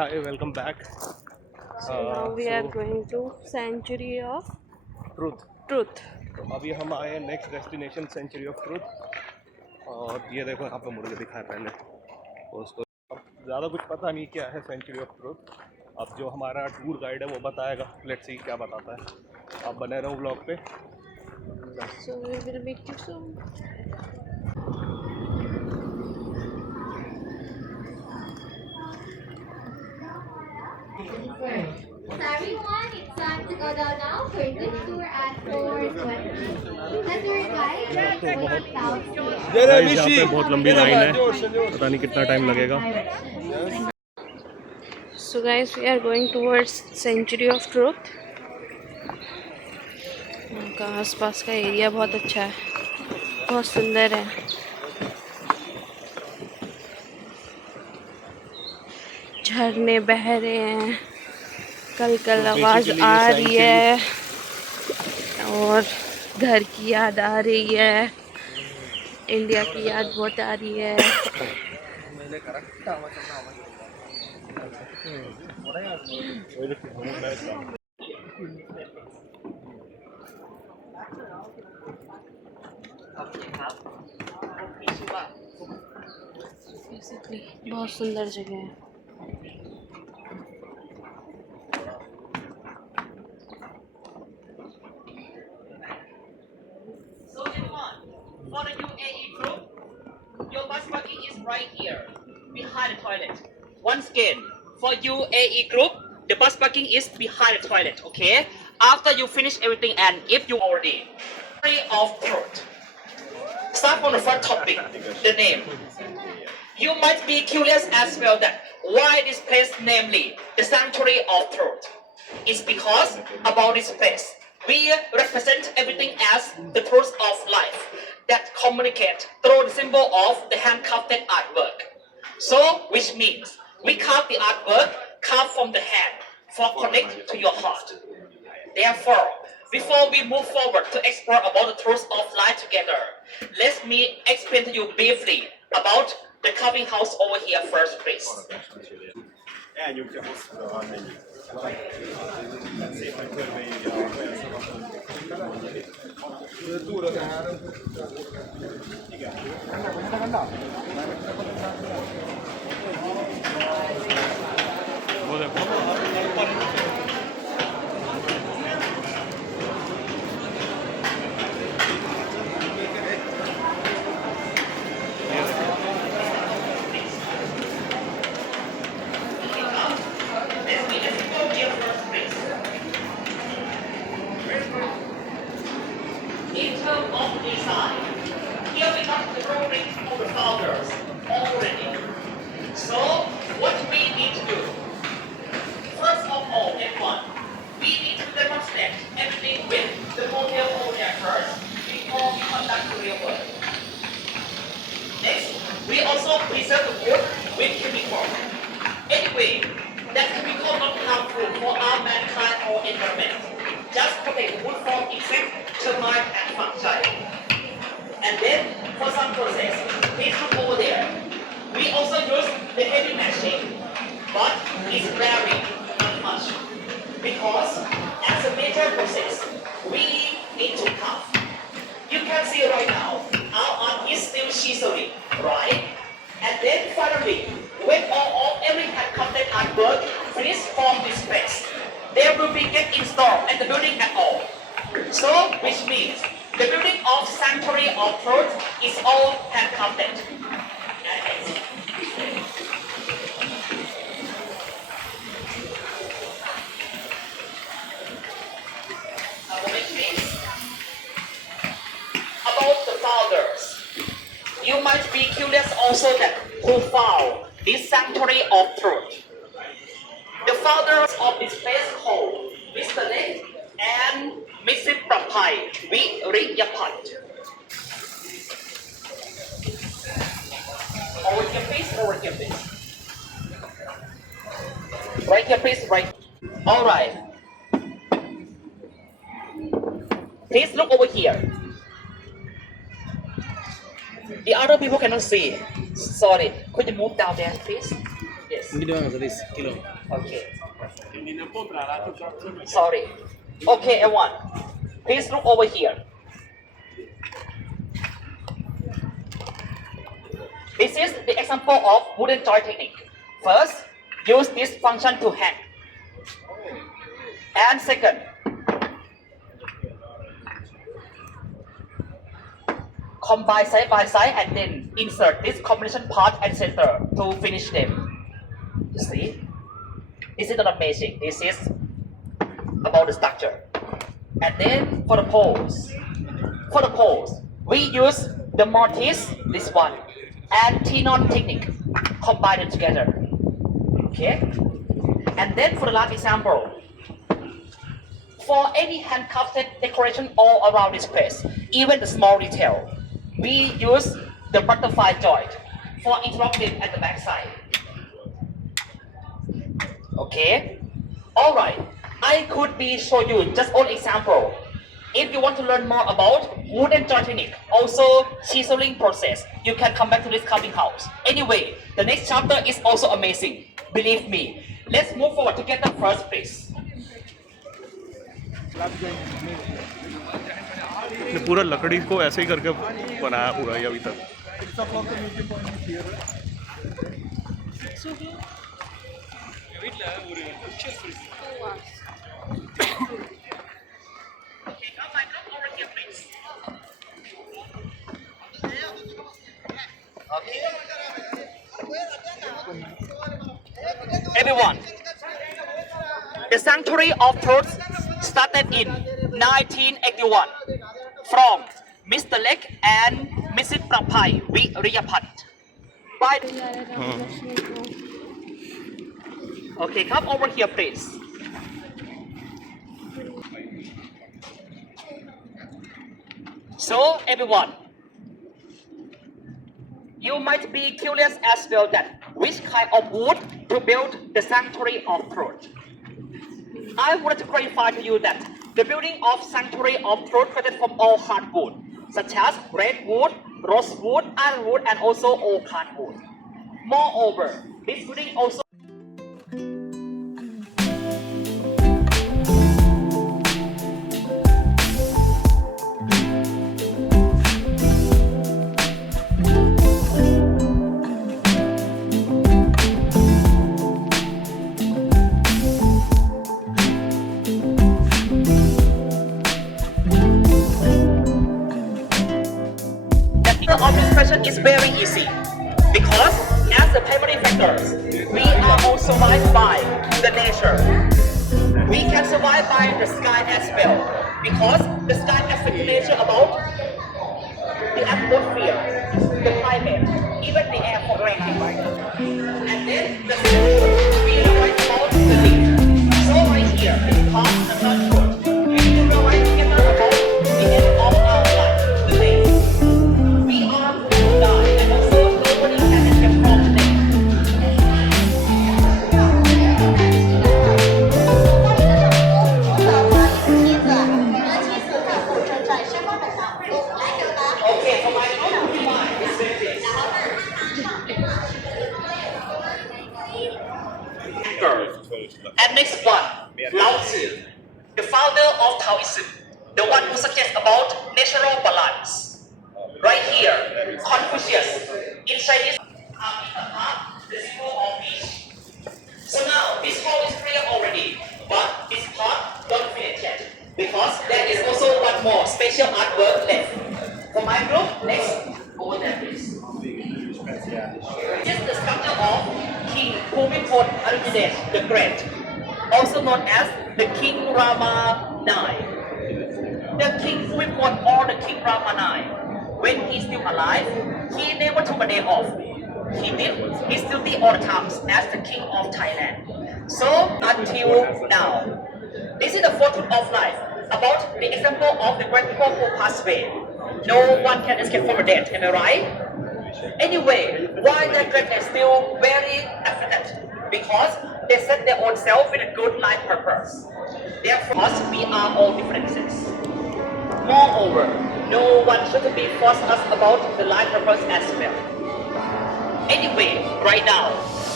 Hi, welcome back. So now we are So going to Sanctuary of Truth Truth. तो अभी हम आए हैं next destination Sanctuary of Truth. और ये देखो यहाँ पे मुड़ के दिखा है पहले तो उसको अब ज़्यादा कुछ पता नहीं क्या है सेंचुरी ऑफ ट्रूथ। अब जो हमारा टूर गाइड है वो बताएगा, लेट्स सी क्या बताता है। आप बने रहो ब्लॉग पे। So we will meet you soon. So everyone, it's time to go down now for this tour at 4:20. The tour guide will point out Guys, यहाँ पे बहुत लंबी लाइन है, पता नहीं कितना टाइम लगेगा। So guys, we are going towards Sanctuary of Truth. उनका आसपास का एरिया बहुत अच्छा है, बहुत सुंदर है। झरने बह रहे हैं, कल कल आवाज आ रही है और घर की याद आ रही है, इंडिया की याद बहुत आ रही है। बेसिकली बहुत सुंदर जगह है। So everyone, for the UAE group, your bus parking is right here, behind the toilet. Once again, for UAE group, the bus parking is behind the toilet, okay? After you finish everything and if you already free of throat. Start from the first topic, the name. You might be curious as well that why this place, namely the Sanctuary of Truth. It's because about this place, we represent everything as the truth of life that communicate through the symbol of the handcrafted artwork. So, which means we carve the artwork carved from the hand for connect to your heart. Therefore, before we move forward to explore about the truth of life together, let me explain to you briefly about the carving house over here first, please. वो देखो Let me explore here first, please. In terms of design, here we got the drawings of the founders already. So, what we need to do? First of all, everyone, we need to demonstrate everything with the model over there first before we conduct the real work. Next, we also preserve the wood with chemical. Anyway, that chemical not harmful for our mankind or environment. Just protect the wood from insect, termite, and fungi. And then, for some process, please look over there. We also use the heavy machine, but it's very not much. Because as a major process, we need to carve. You can see right now, our art is still chiseling, right? And then finally, when all every handcrafted artwork finished from this place, they will be get installed at the building at all. So, which means the building of Sanctuary of Truth is all handcrafted. About the founders. You might be curious also that who found this Sanctuary of Truth. The founders of this place called Mr. Negi and Mrs. Prapai Viriyapat. Over here please, over here please. Right here please, right. Alright. Please look over here. The other people cannot see. Sorry. Could you move down there, please? Yes. Okay. Sorry. Okay, everyone. Please look over here. This is the example of wooden joint technique. First, use this function to hang. And second, combine side by side and then insert this combination part and center to finish them. You see? This is not amazing. This is about the structure. And then for the pose. For the pose, we use the mortise, this one, and T-knot technique. Combine it together. Okay? And then for the last example, for any handcrafted decoration all around this place, even the small detail, we use the butterfly joint for interrupting at the back side. Okay? Alright, I could be show you just one example. If you want to learn more about wooden joint technique, also chiseling process, you can come back to this carving house. Anyway, the next chapter is also amazing. Believe me. Let's move forward together first, please. ये पूरा लकड़ी को ऐसे ही करके बनाया पूरा ये अभी तक। Okay, come my group over here, please. Okay. Everyone, the Sanctuary of Truth started in 1981 from Mr. Lek and Mrs. Prapai Viriyapat. Right? Okay, come over here, please. So, everyone, you might be curious as well that which kind of wood to build the Sanctuary of Truth. I wanted to clarify to you that the building of Sanctuary of Truth created from all hardwood, such as redwood, rosewood, ironwood, and also oak hardwood. Moreover, this building also of this question is very easy because as the primary factors, we are all survived by the nature. We can survive by the sky as well because the sky affects nature about the atmosphere, the climate, even the air for drinking. And then the we write about the leaf. So right here is called the sunshine. We will write together about the end of our life, the day. We are going to die, and also nobody can escape from the day. Okay, so my group mine is like this. And next one, Lao Tzu, the founder of Taoism, the one who suggests about natural balance. Right here, Confucius, in Chinese, the symbol of peace. So now, this part is clear already, but this part don't finish yet, because there is also one more special artwork left. For my group, next, over there please. This is the sculpture of King Bhumibol Adulyadej the Great, also known as the King Rama IX. The King Bhumibol or the King Rama IX, when he's still alive, he never took a day off. He did his duty all the times as the King of Thailand. So until now, this is the fortune of life about the example of the great people who passed away. No one can escape from death, am I right? Anyway, why their greatness still very affected? Because they set their own self with a good life purpose. Therefore, we are all differences. Moreover, no one should be forced us about the life purpose as well. Anyway, right now,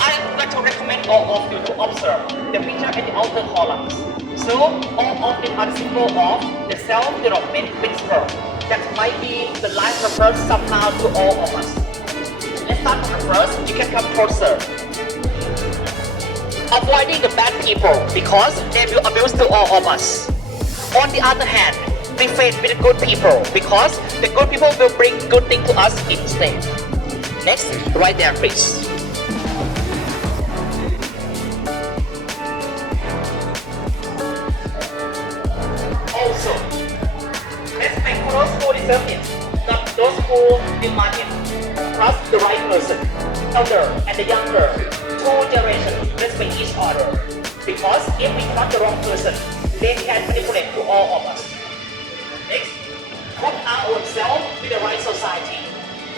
I would like to recommend all of you to observe the picture at the outer columns. So all of them are symbol of the self-development principle that might be the life purpose somehow to all of us. Let's start from the first. You can come closer. Avoiding the bad people because they will abuse to all of us. On the other hand, be faith with the good people because the good people will bring good things to us instead. Next, right there, please. Also, let's make those who deserve it, not those who demand it. Trust the right person, elder and the younger, two generations respect each other. Because if we trust the wrong person, they can manipulate to all of us. Next, put our own self with the right society.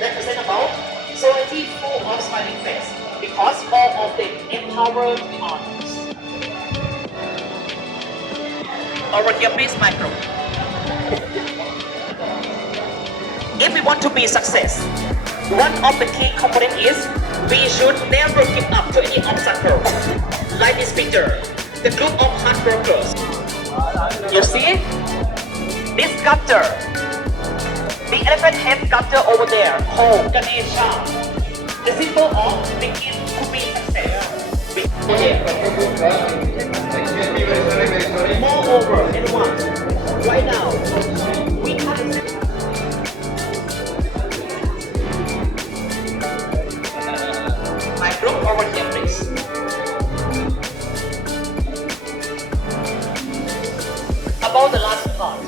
Represent about society full of smiling face because all of them empower others. Over here, please, micro. If we want to be success, one of the key components is we should never give up to any obstacle. Like this picture, the group of hard workers. You see? This sculpture, the elephant head sculpture over there, called Ganesha, the symbol of begin to be success. Moreover, anyone, right now, we have my group over here, please. About the last part,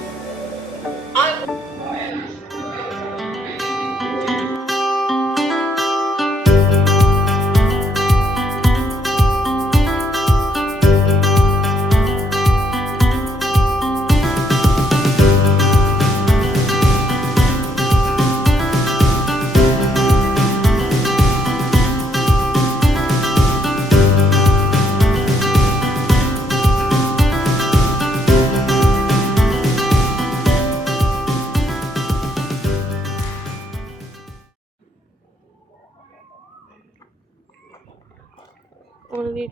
only